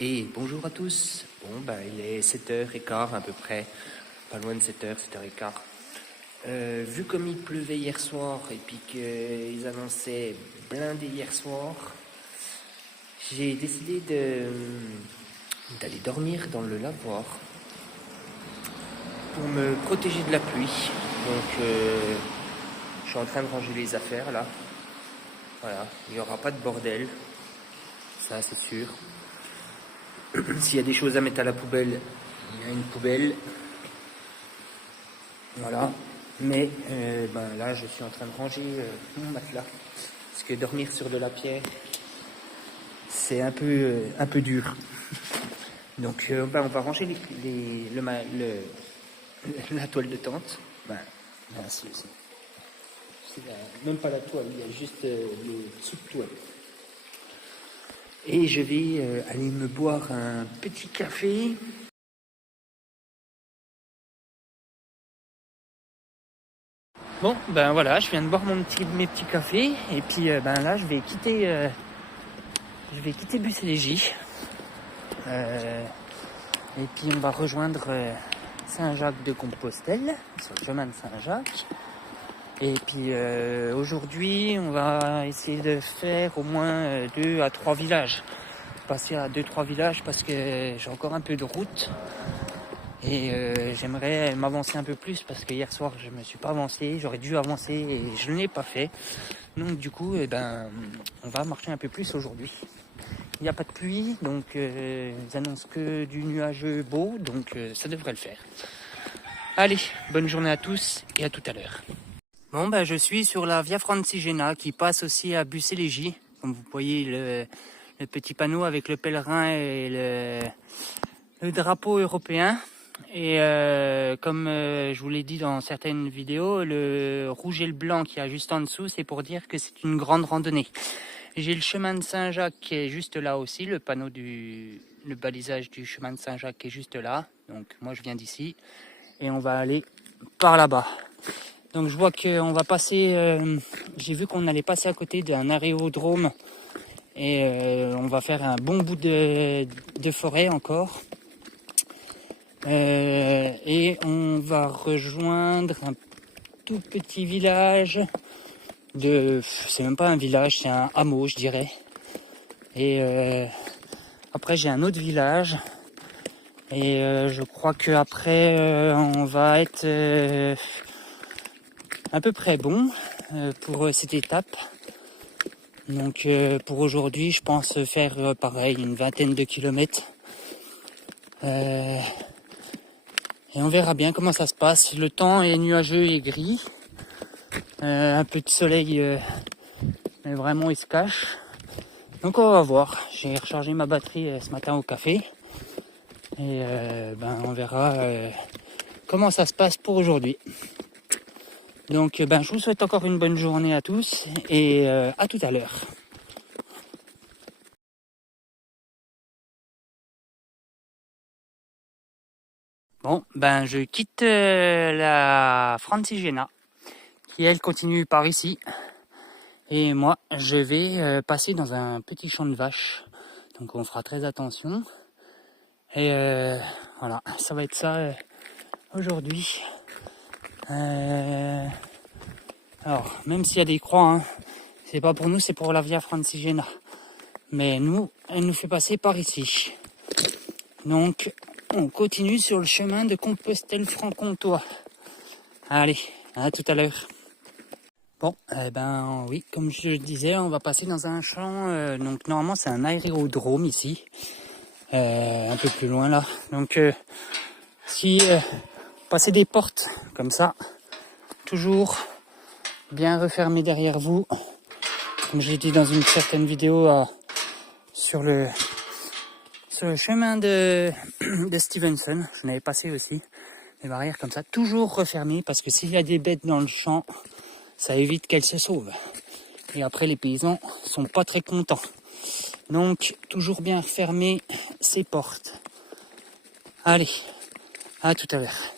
Et bonjour à tous. Bon, il est 7h15 à peu près, pas loin de 7h, 7h15. Vu comme il pleuvait hier soir et puis qu'ils annonçaient blindé hier soir, j'ai décidé d'aller dormir dans le lavoir pour me protéger de la pluie. Donc, je suis en train de ranger les affaires là. Voilà, il n'y aura pas de bordel, ça c'est sûr. S'il y a des choses à mettre à la poubelle, il y a une poubelle. Voilà. Mais là, je suis en train de ranger mon matelas. Parce que dormir sur de la pierre, c'est un peu dur. Donc, on va ranger la toile de tente. Même pas la toile, il y a juste le sous-toile. Et je vais aller me boire un petit café. Bon, voilà, je viens de boire mes petits cafés. Et puis là, je vais quitter Bucélégie. Et puis on va rejoindre Saint-Jacques-de-Compostelle, sur le chemin de Saint-Jacques. Et puis aujourd'hui, on va essayer de faire au moins 2 à 3 villages. Passer à 2-3 villages parce que j'ai encore un peu de route. Et j'aimerais m'avancer un peu plus parce que hier soir, je me suis pas avancé. J'aurais dû avancer et je ne l'ai pas fait. Donc du coup, on va marcher un peu plus aujourd'hui. Il n'y a pas de pluie, donc ils annoncent que du nuageux beau, donc ça devrait le faire. Allez, bonne journée à tous et à tout à l'heure. Bon, je suis sur la Via Francigena qui passe aussi à Bucélégie. Comme vous voyez, le petit panneau avec le pèlerin et le drapeau européen. Et comme je vous l'ai dit dans certaines vidéos, le rouge et le blanc qui est juste en dessous, c'est pour dire que c'est une grande randonnée. J'ai le chemin de Saint-Jacques qui est juste là aussi, le balisage du chemin de Saint-Jacques qui est juste là. Donc moi je viens d'ici et on va aller par là-bas. Donc je vois qu'on va passer, j'ai vu qu'on allait passer à côté d'un aérodrome et on va faire un bon bout de forêt encore. Et on va rejoindre un tout petit village c'est même pas un village, c'est un hameau je dirais. Et après j'ai un autre village et je crois que après on va être à peu près bon pour cette étape. Donc pour aujourd'hui je pense faire pareil une vingtaine de kilomètres. Et on verra bien comment ça se passe. Le temps est nuageux et gris. Un peu de soleil mais vraiment il se cache. Donc on va voir. J'ai rechargé ma batterie ce matin au café. Et on verra comment ça se passe pour aujourd'hui. Donc je vous souhaite encore une bonne journée à tous et à tout à l'heure. Bon, je quitte la Francigena qui elle continue par ici. Et moi, je vais passer dans un petit champ de vaches. Donc on fera très attention. Et voilà, ça va être ça aujourd'hui. Alors, même s'il y a des croix, c'est pas pour nous, c'est pour la Via Francigena. Mais nous, elle nous fait passer par ici. Donc, on continue sur le chemin de Compostelle-Franc-Comtois. Allez, à tout à l'heure. Bon, oui, comme je le disais, on va passer dans un champ. Donc, normalement, c'est un aérodrome ici. Un peu plus loin, là. Donc, si passez des portes comme ça, toujours bien refermées derrière vous. Comme j'ai dit dans une certaine vidéo sur le chemin de Stevenson, je n'avais passé aussi des barrières comme ça, toujours refermées parce que s'il y a des bêtes dans le champ, ça évite qu'elles se sauvent. Et après les paysans sont pas très contents. Donc toujours bien fermer ces portes. Allez, à tout à l'heure.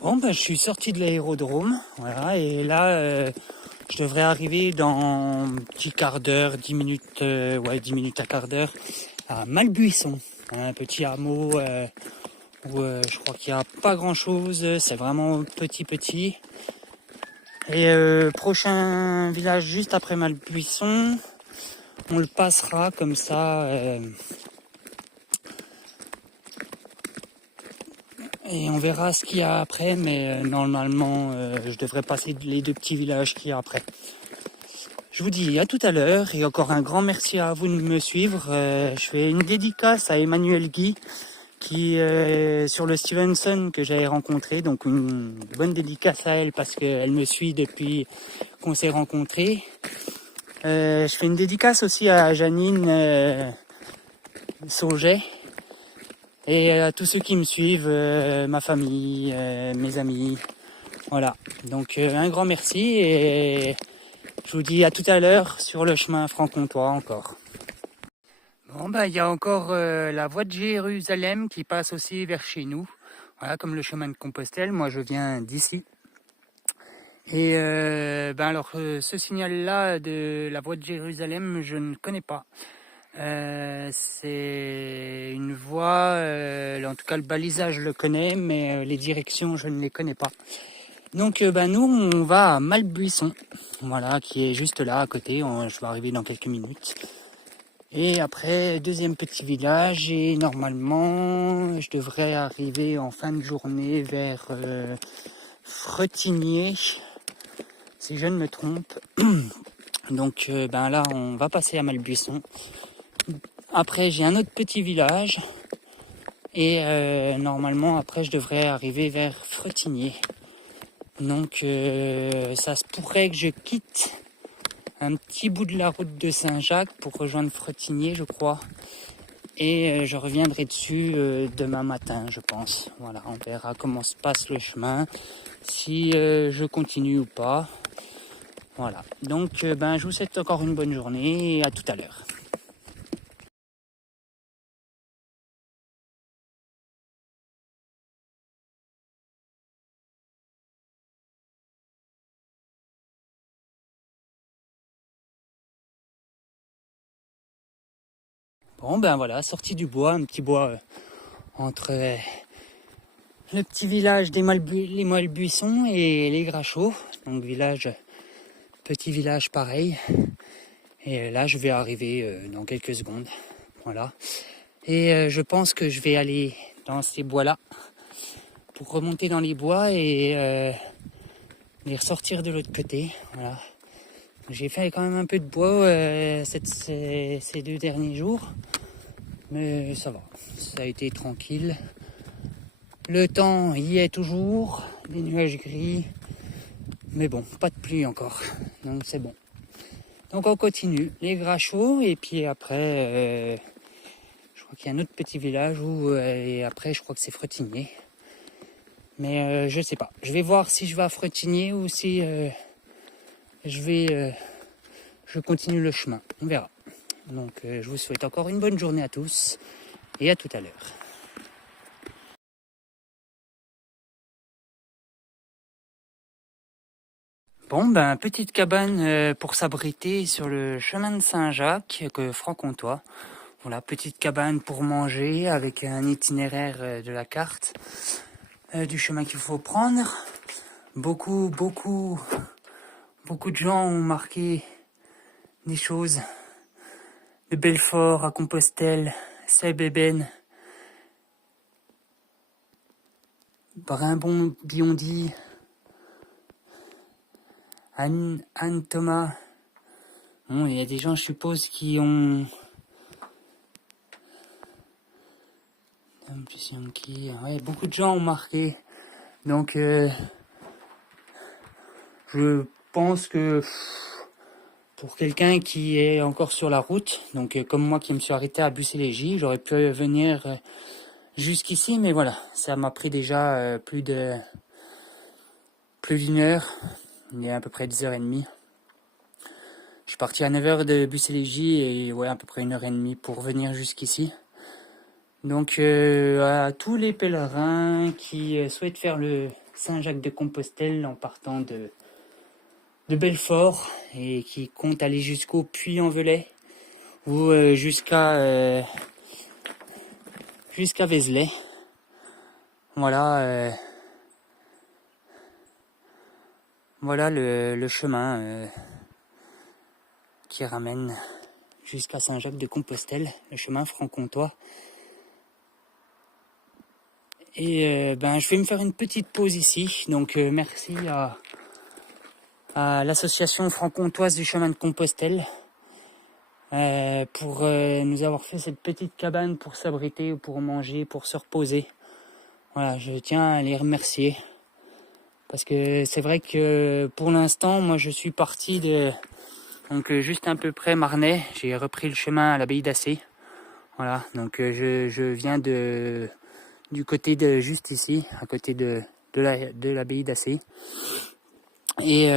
Bon je suis sorti de l'aérodrome, voilà, et là Je devrais arriver dans un petit quart d'heure, 10 minutes, 10 minutes à quart d'heure, à Malbuisson, un petit hameau où je crois qu'il n'y a pas grand chose, c'est vraiment petit. Et prochain village juste après Malbuisson, on le passera comme ça. Et on verra ce qu'il y a après, mais normalement, je devrais passer les 2 petits villages qu'il y a après. Je vous dis à tout à l'heure et encore un grand merci à vous de me suivre. Je fais une dédicace à Emmanuel Guy qui sur le Stevenson que j'avais rencontré. Donc une bonne dédicace à elle parce qu'elle me suit depuis qu'on s'est rencontrés. Je fais une dédicace aussi à Janine Sauget. Et à tous ceux qui me suivent, ma famille, mes amis, voilà. Donc un grand merci et je vous dis à tout à l'heure sur le chemin franc-comtois encore. Bon il y a encore la voie de Jérusalem qui passe aussi vers chez nous, voilà comme le chemin de Compostelle. Moi je viens d'ici. Et ce signal-là de la voie de Jérusalem, je ne connais pas. C'est une voie, en tout cas le balisage je le connais, mais les directions je ne les connais pas. Donc nous on va à Malbuisson, voilà, qui est juste là à côté, je vais arriver dans quelques minutes. Et après, deuxième petit village, et normalement je devrais arriver en fin de journée vers Fretigné, si je ne me trompe. Donc là on va passer à Malbuisson. Après j'ai un autre petit village et normalement après je devrais arriver vers Fretigné. Donc ça se pourrait que je quitte un petit bout de la route de Saint-Jacques pour rejoindre Fretigné je crois. Et je reviendrai dessus demain matin je pense. Voilà, on verra comment se passe le chemin, si je continue ou pas. Voilà, donc je vous souhaite encore une bonne journée et à tout à l'heure. Bon voilà, sortie du bois, un petit bois entre le petit village des les Malbuissons et les Grachots. Donc petit village pareil. Et là je vais arriver dans quelques secondes. Voilà. Et je pense que je vais aller dans ces bois-là pour remonter dans les bois et les ressortir de l'autre côté. Voilà. J'ai fait quand même un peu de bois ces 2 derniers jours. Mais ça va, ça a été tranquille. Le temps y est toujours, des nuages gris. Mais bon, pas de pluie encore, donc c'est bon. Donc on continue, les Grachots, et puis après, je crois qu'il y a un autre petit village et après je crois que c'est Fretigné. Mais je sais pas, je vais voir si je vais à Fretigné ou si je continue le chemin, on verra. Donc je vous souhaite encore une bonne journée à tous et à tout à l'heure. Bon petite cabane pour s'abriter sur le chemin de Saint-Jacques, franc-comtois. Voilà, petite cabane pour manger avec un itinéraire de la carte du chemin qu'il faut prendre. Beaucoup de gens ont marqué des choses de Belfort à Compostelle, Seb-Eben, Brimbon-Biondi, Anne Thomas. Bon, il y a des gens, je suppose, qui ont... Ouais, beaucoup de gens ont marqué. Donc, je pense que pour quelqu'un qui est encore sur la route, donc comme moi qui me suis arrêté à Bussy-Légy, j'aurais pu venir jusqu'ici, mais voilà, ça m'a pris déjà plus d'1 heure, il y a à peu près 10h30. Je suis parti à 9h de Bussy-Légy et ouais, à peu près 1h30 pour venir jusqu'ici. Donc à tous les pèlerins qui souhaitent faire le Saint-Jacques de Compostelle en partant de de Belfort et qui compte aller jusqu'au Puy-en-Velay ou jusqu'à Vézelay. Voilà, voilà le chemin qui ramène jusqu'à Saint-Jacques-de-Compostelle, le chemin franc-comtois. Et je vais me faire une petite pause ici. Donc merci à l'association franc-comtoise du chemin de Compostelle pour nous avoir fait cette petite cabane pour s'abriter, pour manger, pour se reposer. Voilà, je tiens à les remercier. Parce que c'est vrai que pour l'instant, moi je suis parti donc juste un peu près Marnay. J'ai repris le chemin à l'abbaye d'Assé. Voilà, donc je viens du côté de juste ici, à côté de l'abbaye d'Assé. Et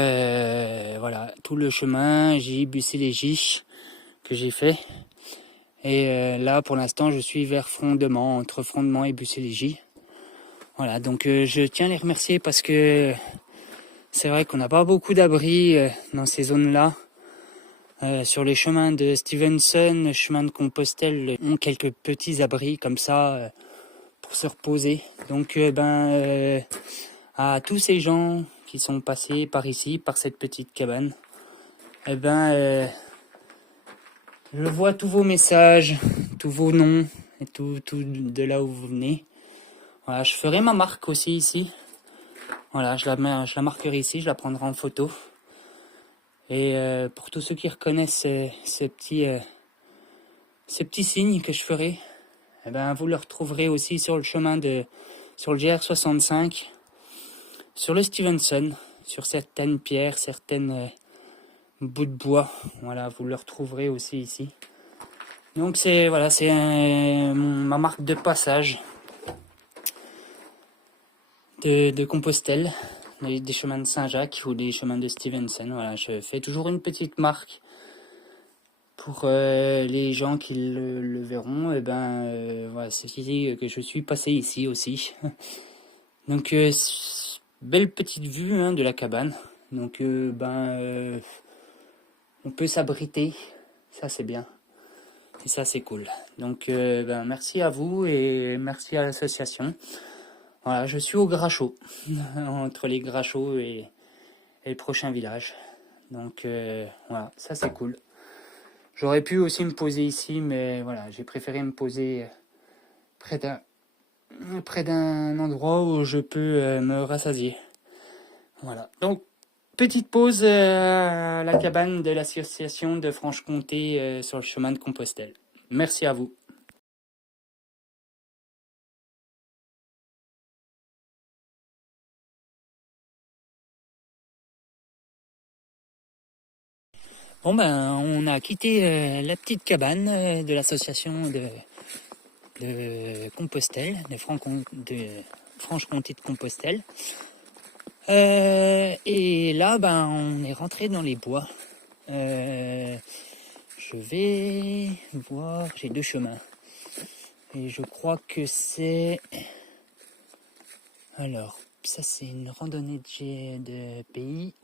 voilà, tout le chemin, j'ai Bussy-les-Giches que j'ai fait. Et là, pour l'instant, je suis vers Frondement, entre Frondement et Bussy-les-Giches. Voilà, donc je tiens à les remercier parce que c'est vrai qu'on n'a pas beaucoup d'abris dans ces zones-là. Sur les chemins de Stevenson, le chemin de Compostelle ont quelques petits abris comme ça pour se reposer. Donc à tous ces gens qui sont passés par ici, par cette petite cabane, je vois tous vos messages, tous vos noms et tout de là où vous venez. Voilà, je ferai ma marque aussi ici. Voilà, je la marquerai ici, je la prendrai en photo. Et pour tous ceux qui reconnaissent ces petits signes que je ferai, vous le retrouverez aussi sur le chemin sur le GR65, sur le Stevenson, sur certaines pierres, certaines bouts de bois. Voilà, vous le retrouverez aussi ici. Donc c'est ma marque de passage de Compostelle, des chemins de Saint-Jacques ou des chemins de Stevenson. Voilà, je fais toujours une petite marque pour les gens qui le verront. Voilà, c'est ici que je suis passé ici aussi. Donc belle petite vue de la cabane. Donc on peut s'abriter, ça c'est bien. Et ça c'est cool. Donc merci à vous et merci à l'association. Voilà, je suis au Grachot, entre les Grachot et le prochain village. Donc voilà, ça c'est cool. J'aurais pu aussi me poser ici, mais voilà, j'ai préféré me poser près d'un endroit où je peux me rassasier. Voilà, donc petite pause à la cabane de l'association de Franche-Comté sur le chemin de Compostelle. Merci à vous. Bon on a quitté la petite cabane de l'association de Compostelle, de Franche-Comté de Compostelle. Et là, on est rentré dans les bois. Je vais voir, j'ai 2 chemins. Et je crois que c'est... Alors, ça c'est une randonnée de pays.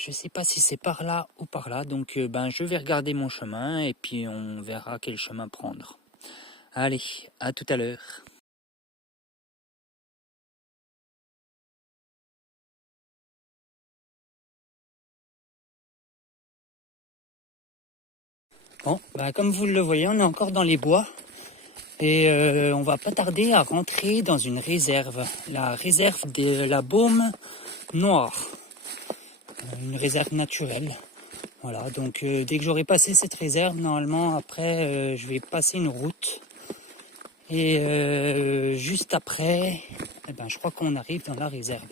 Je sais pas si c'est par là ou par là, donc je vais regarder mon chemin et puis on verra quel chemin prendre. Allez, à tout à l'heure. Bon, comme vous le voyez, on est encore dans les bois et on va pas tarder à rentrer dans une réserve, la réserve de la Baume Noire, une réserve naturelle. Voilà, donc dès que j'aurai passé cette réserve, normalement après je vais passer une route et juste après, je crois qu'on arrive dans la réserve.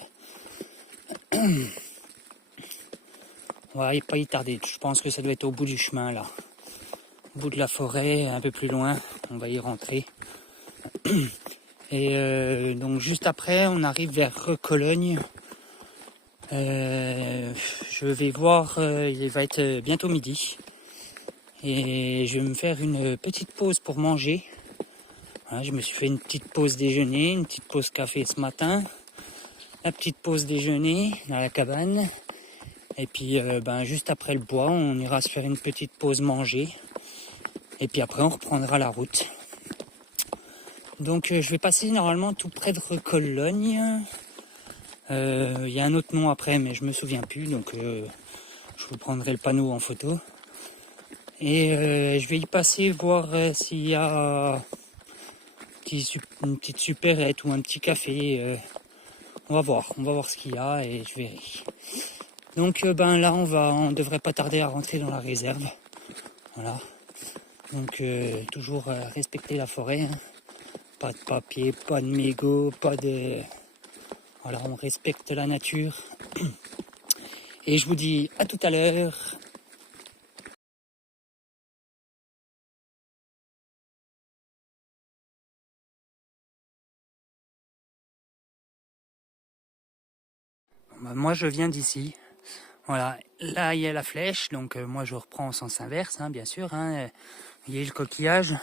On va pas y tarder, je pense que ça doit être au bout du chemin là. Au bout de la forêt, un peu plus loin, on va y rentrer. Et donc juste après, on arrive vers Recologne. Je vais voir, il va être bientôt midi. Et je vais me faire une petite pause pour manger. Voilà, je me suis fait une petite pause déjeuner, une petite pause café ce matin. la petite pause déjeuner dans la cabane. Et puis juste après le bois, on ira se faire une petite pause manger. Et puis après, on reprendra la route. Donc je vais passer normalement tout près de Recologne. Il y a un autre nom après, mais je me souviens plus. Donc je vous prendrai le panneau en photo. Et je vais y passer voir s'il y a une petite supérette ou un petit café. On va voir ce qu'il y a et je verrai. Donc là on devrait pas tarder à rentrer dans la réserve. Voilà. Donc toujours respecter la forêt. Hein. Pas de papier, pas de mégots, pas de... Voilà, on respecte la nature. Et je vous dis à tout à l'heure. Moi je viens d'ici. Voilà, là il y a la flèche, donc moi je reprends en sens inverse, hein, bien sûr. Hein. Il y a le coquillage.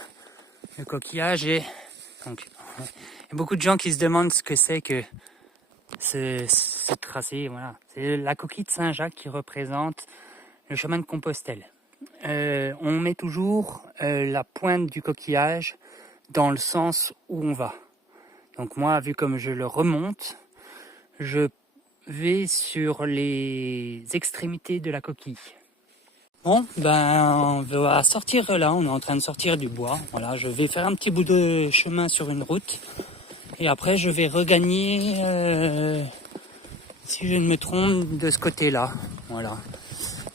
Le coquillage est... Donc, il y a beaucoup de gens qui se demandent ce que c'est que ce tracé. Voilà. C'est la coquille de Saint-Jacques qui représente le chemin de Compostelle. On met toujours la pointe du coquillage dans le sens où on va. Donc moi, vu comme je le remonte, je vais sur les extrémités de la coquille. Bon, on va sortir là, on est en train de sortir du bois. Voilà, je vais faire un petit bout de chemin sur une route. Et après, je vais regagner, si je ne me trompe, de ce côté-là. Voilà.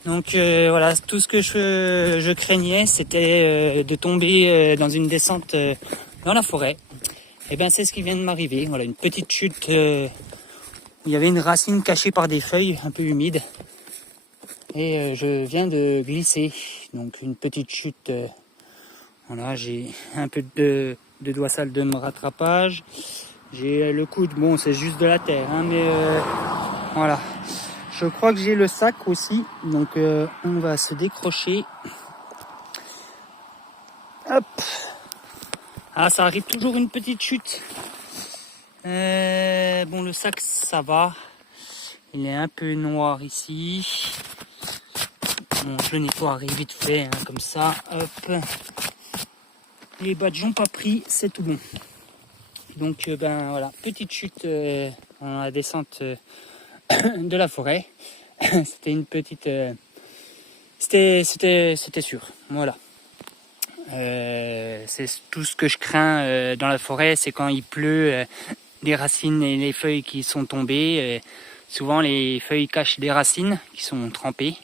Donc voilà, tout ce que je craignais, c'était de tomber dans une descente dans la forêt. Et bien, c'est ce qui vient de m'arriver. Voilà, une petite chute où il y avait une racine cachée par des feuilles un peu humides. Et je viens de glisser. Donc une petite chute. Voilà, j'ai un peu de doigts sales de rattrapage. J'ai le coude, bon, c'est juste de la terre, hein, mais voilà. Je crois que j'ai le sac aussi, donc on va se décrocher. Hop. Ah, ça arrive toujours une petite chute. Bon, le sac, ça va. Il est un peu noir ici. Bon, je le nettoierai vite fait, hein, comme ça. Hop. Les badges n'ont pas pris, c'est tout bon. Donc, voilà, petite chute en la descente de la forêt. C'était une petite... C'était sûr, voilà. C'est tout ce que je crains dans la forêt, c'est quand il pleut, les racines et les feuilles qui sont tombées. Souvent, les feuilles cachent des racines qui sont trempées.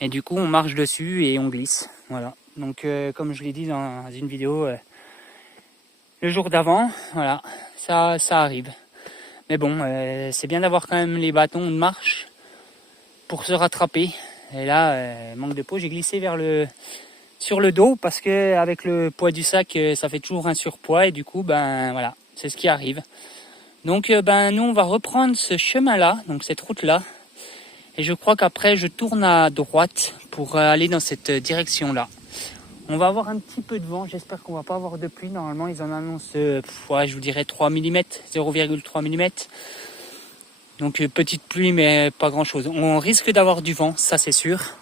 Et du coup, on marche dessus et on glisse. Voilà. Donc, comme je l'ai dit dans une vidéo le jour d'avant, voilà, ça arrive. Mais bon, c'est bien d'avoir quand même les bâtons de marche pour se rattraper. Et là, manque de peau, j'ai glissé sur le dos parce que avec le poids du sac, ça fait toujours un surpoids et du coup, voilà, c'est ce qui arrive. Donc, nous, on va reprendre ce chemin-là, donc cette route-là. Et je crois qu'après, je tourne à droite pour aller dans cette direction-là. On va avoir un petit peu de vent, j'espère qu'on va pas avoir de pluie. Normalement, ils en annoncent, je vous dirais 3 mm, 0,3 mm. Donc petite pluie, mais pas grand-chose. On risque d'avoir du vent, ça c'est sûr.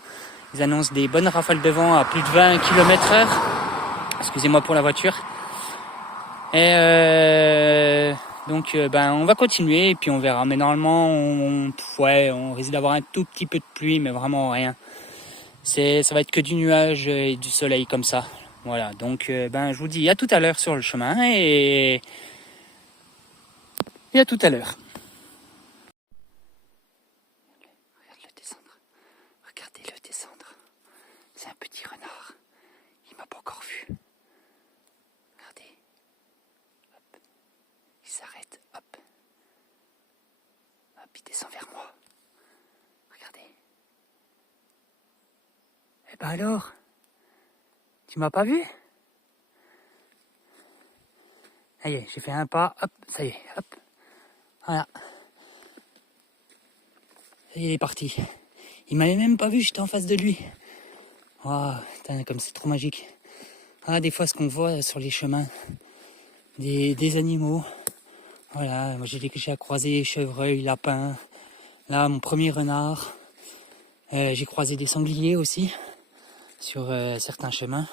Ils annoncent des bonnes rafales de vent à plus de 20 km/h. Excusez-moi pour la voiture. Et donc on va continuer et puis on verra. Mais normalement, on risque d'avoir un tout petit peu de pluie, mais vraiment rien. Ça va être que du nuage et du soleil comme ça. Voilà, donc je vous dis à tout à l'heure sur le chemin et à tout à l'heure. Regardez-le descendre. Regardez-le descendre. C'est un petit renard. Il m'a pas encore vu. Regardez. Hop. Il s'arrête. Hop. Hop, il descend vers moi. Regardez. Eh ben alors, tu m'as pas vu? Ça y est, j'ai fait un pas, hop, ça y est, hop. Voilà. Et il est parti. Il m'avait même pas vu, j'étais en face de lui. Oh, putain, comme c'est trop magique. Ah, des fois, ce qu'on voit sur les chemins, des animaux. Voilà, moi j'ai déjà croisé chevreuil, lapin. Là, mon premier renard. J'ai croisé des sangliers aussi sur certains chemins.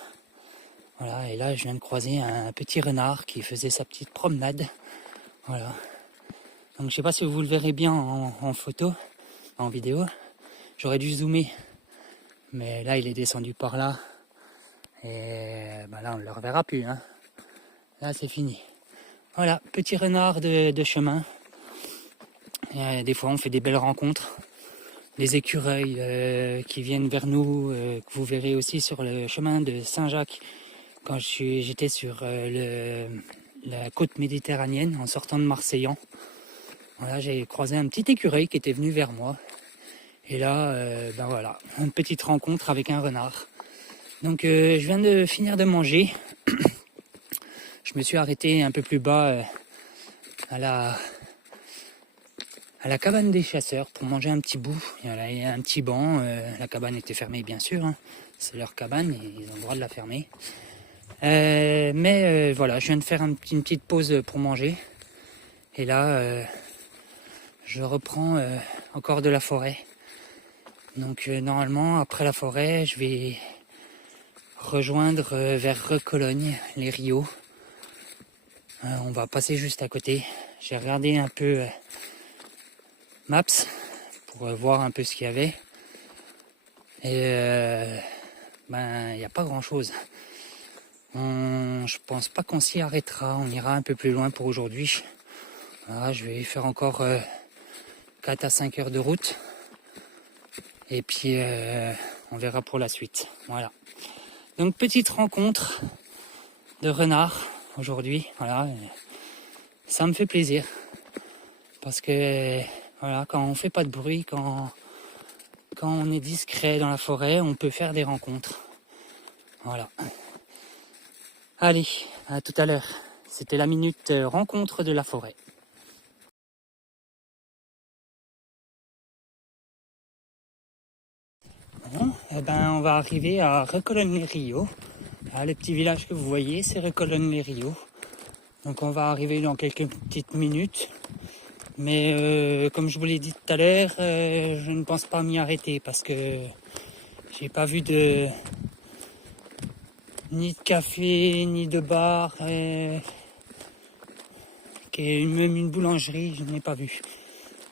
Voilà, et là je viens de croiser un petit renard qui faisait sa petite promenade. Voilà. Donc je sais pas si vous le verrez bien en photo, en vidéo. J'aurais dû zoomer. Mais là il est descendu par là. Et là on ne le reverra plus. Hein. Là c'est fini. Voilà, petit renard de chemin. Et, des fois on fait des belles rencontres. Les écureuils qui viennent vers nous, que vous verrez aussi sur le chemin de Saint-Jacques. Quand j'étais sur la côte méditerranéenne en sortant de Marseillan. Voilà, j'ai croisé un petit écureuil qui était venu vers moi. Et là, voilà, une petite rencontre avec un renard. Donc je viens de finir de manger. Je me suis arrêté un peu plus bas à la cabane des chasseurs pour manger un petit bout. Il y a un petit banc. La cabane était fermée bien sûr. Hein. C'est leur cabane et ils ont le droit de la fermer. Mais voilà, je viens de faire une petite pause pour manger. Et là, je reprends encore de la forêt. Donc normalement, après la forêt, je vais rejoindre vers Recologne, les Rios. On va passer juste à côté. J'ai regardé un peu Maps pour voir un peu ce qu'il y avait. Et il n'y a pas grand chose. Je pense pas qu'on s'y arrêtera. On ira un peu plus loin pour aujourd'hui. Voilà, je vais faire encore 4 à 5 heures de route. Et puis on verra pour la suite. Voilà. Donc petite rencontre de renard aujourd'hui. Voilà. Ça me fait plaisir. Parce que voilà, quand on fait pas de bruit, quand on est discret dans la forêt, on peut faire des rencontres. Voilà. Allez, à tout à l'heure. C'était la minute rencontre de la forêt. Bon, on va arriver à Recologne-les-Rios. Le petit village que vous voyez, c'est Recologne-les-Rios. Donc on va arriver dans quelques petites minutes. Mais comme je vous l'ai dit tout à l'heure, je ne pense pas m'y arrêter parce que j'ai pas vu ni de café, ni de bar, même une boulangerie, je n'ai pas vu.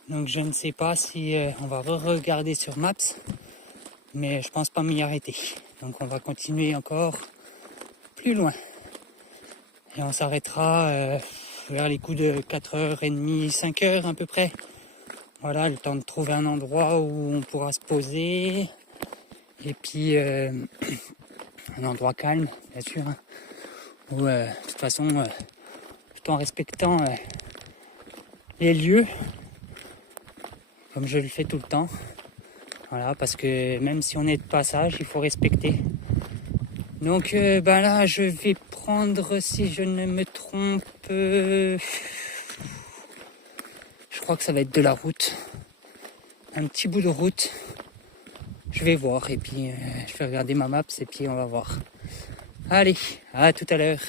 Donc je ne sais pas si on va regarder sur Maps, mais je pense pas m'y arrêter. Donc on va continuer encore plus loin. Et on s'arrêtera vers les coups de 4h30, 5h à peu près. Voilà, le temps de trouver un endroit où on pourra se poser. Et puis un endroit calme, bien sûr. Hein, où de toute façon, tout en respectant les lieux, comme je le fais tout le temps. Voilà, parce que même si on est de passage, il faut respecter. Donc là, je vais prendre, si je ne me trompe, je crois que ça va être de la route. Un petit bout de route. Je vais voir et puis je vais regarder ma map et puis on va voir. Allez, à tout à l'heure.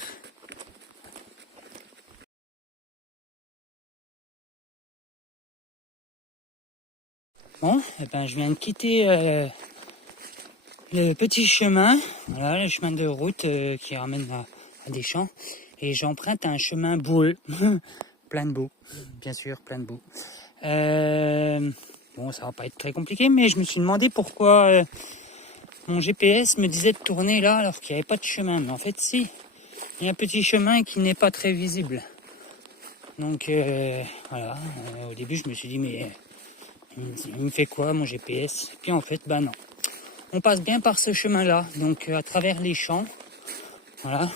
Bon, je viens de quitter le petit chemin, voilà, le chemin de route qui ramène à des champs. Et j'emprunte un chemin boueux, plein de boue, bien sûr, plein de boue. Bon, ça va pas être très compliqué, mais je me suis demandé pourquoi mon GPS me disait de tourner là alors qu'il n'y avait pas de chemin. Mais en fait, si, il y a un petit chemin qui n'est pas très visible. Donc voilà, au début je me suis dit mais il me fait quoi mon GPS? Puis en fait, non. On passe bien par ce chemin-là, donc à travers les champs. Voilà.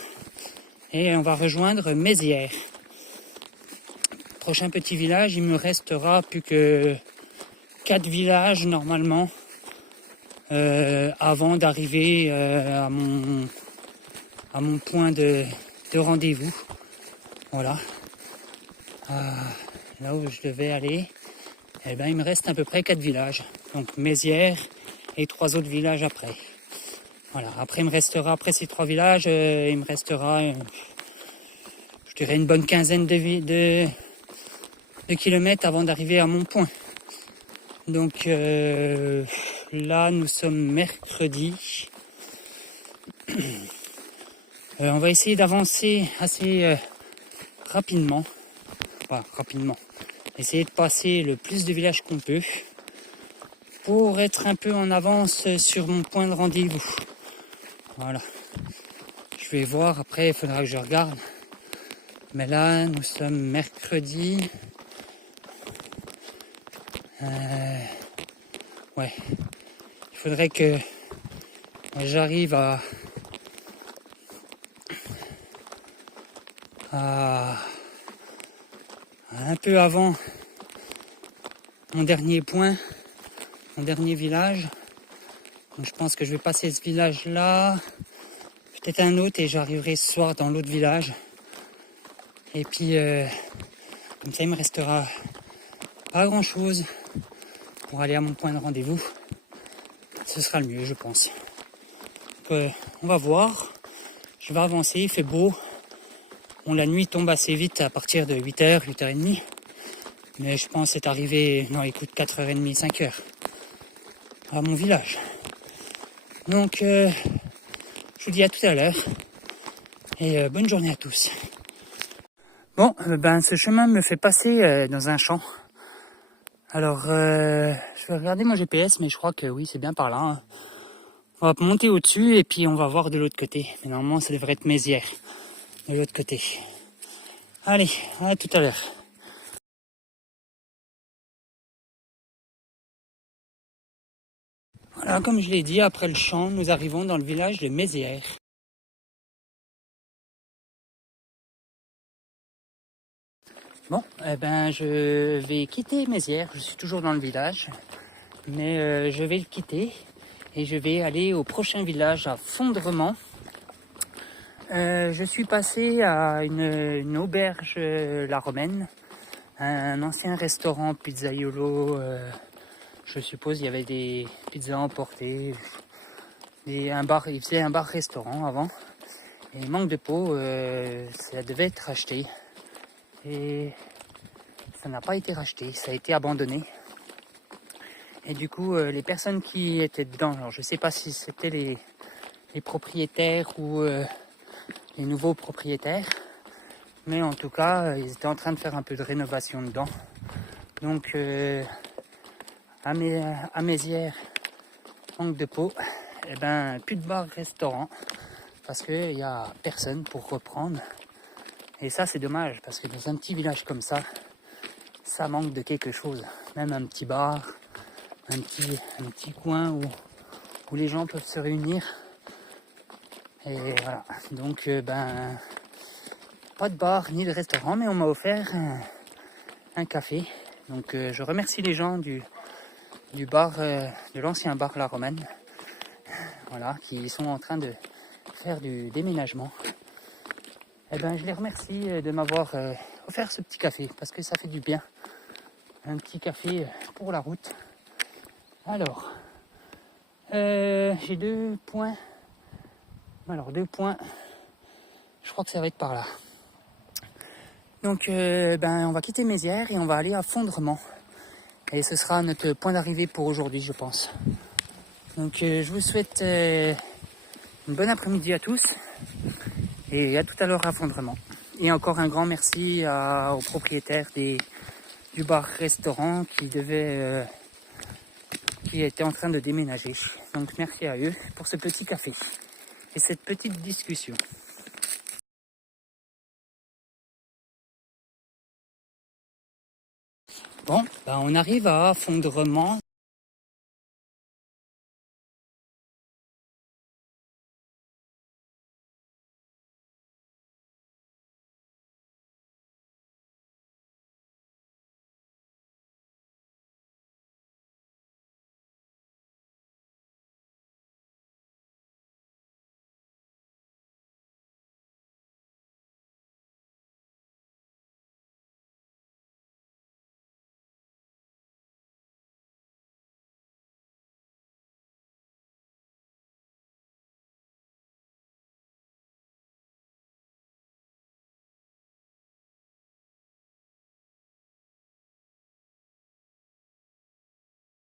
Et on va rejoindre Mézières. Prochain petit village, il me restera plus que 4 villages normalement avant d'arriver à mon point de rendez-vous. Voilà. Là où je devais aller, il me reste à peu près 4 villages. Donc Mézières et 3 autres villages après. Voilà. Après, il me restera, après ces 3 villages, il me restera, je dirais une bonne quinzaine de km avant d'arriver à mon point. Donc là, nous sommes mercredi. On va essayer d'avancer assez rapidement. Enfin, rapidement. Essayer de passer le plus de villages qu'on peut pour être un peu en avance sur mon point de rendez-vous. Voilà. Je vais voir, après il faudra que je regarde. Mais là, nous sommes mercredi. Ouais. Il faudrait que j'arrive à un peu avant mon dernier point, mon dernier village. Donc je pense que je vais passer ce village-là, peut-être un autre, et j'arriverai ce soir dans l'autre village. Et puis, comme ça, il me restera pas grand-chose pour aller à mon point de rendez-vous. Ce sera le mieux, je pense. Donc, on va voir. Je vais avancer, il fait beau. Bon, la nuit tombe assez vite à partir de 8h, 8h30. Mais je pense c'est arrivé, non écoute, 4h30, 5h à mon village. Donc, je vous dis à tout à l'heure. Et bonne journée à tous. Bon, ce chemin me fait passer dans un champ. Alors, je vais regarder mon GPS, mais je crois que oui, c'est bien par là. Hein. On va monter au-dessus et puis on va voir de l'autre côté. Mais normalement, ça devrait être Mézières, de l'autre côté. Allez, à tout à l'heure. Voilà, comme je l'ai dit, après le champ, nous arrivons dans le village de Mézières. Bon, je vais quitter Mézières. Je suis toujours dans le village, mais je vais le quitter et je vais aller au prochain village à Fondrement. Je suis passé à une auberge La Romaine, un ancien restaurant pizzaiolo. Je suppose il y avait des pizzas emportées, il faisait un bar-restaurant avant. Et manque de peau, ça devait être racheté. Et ça n'a pas été racheté, ça a été abandonné. Et du coup, les personnes qui étaient dedans, alors je sais pas si c'était les propriétaires ou les nouveaux propriétaires, mais en tout cas, ils étaient en train de faire un peu de rénovation dedans. Donc, à Mézières, manque de peau, plus de bar-restaurant, parce qu'il n'y a personne pour reprendre. Et ça, c'est dommage, parce que dans un petit village comme ça manque de quelque chose. Même un petit bar, un petit coin où les gens peuvent se réunir. Et voilà. Donc, pas de bar ni de restaurant, mais on m'a offert un café. Donc, je remercie les gens du bar, de l'ancien bar La Romaine. Voilà, qui sont en train de faire du déménagement. Je les remercie de m'avoir offert ce petit café, parce que ça fait du bien. Un petit café pour la route. Alors, j'ai 2 points. Alors, 2 points. Je crois que ça va être par là. Donc, on va quitter Mézières et on va aller à Fondrement. Et ce sera notre point d'arrivée pour aujourd'hui, je pense. Donc, je vous souhaite une bonne après-midi à tous. Et à tout à l'heure à Fondrement. Et encore un grand merci aux propriétaires du bar-restaurant qui était en train de déménager. Donc merci à eux pour ce petit café et cette petite discussion. Bon, on arrive à Fondrement.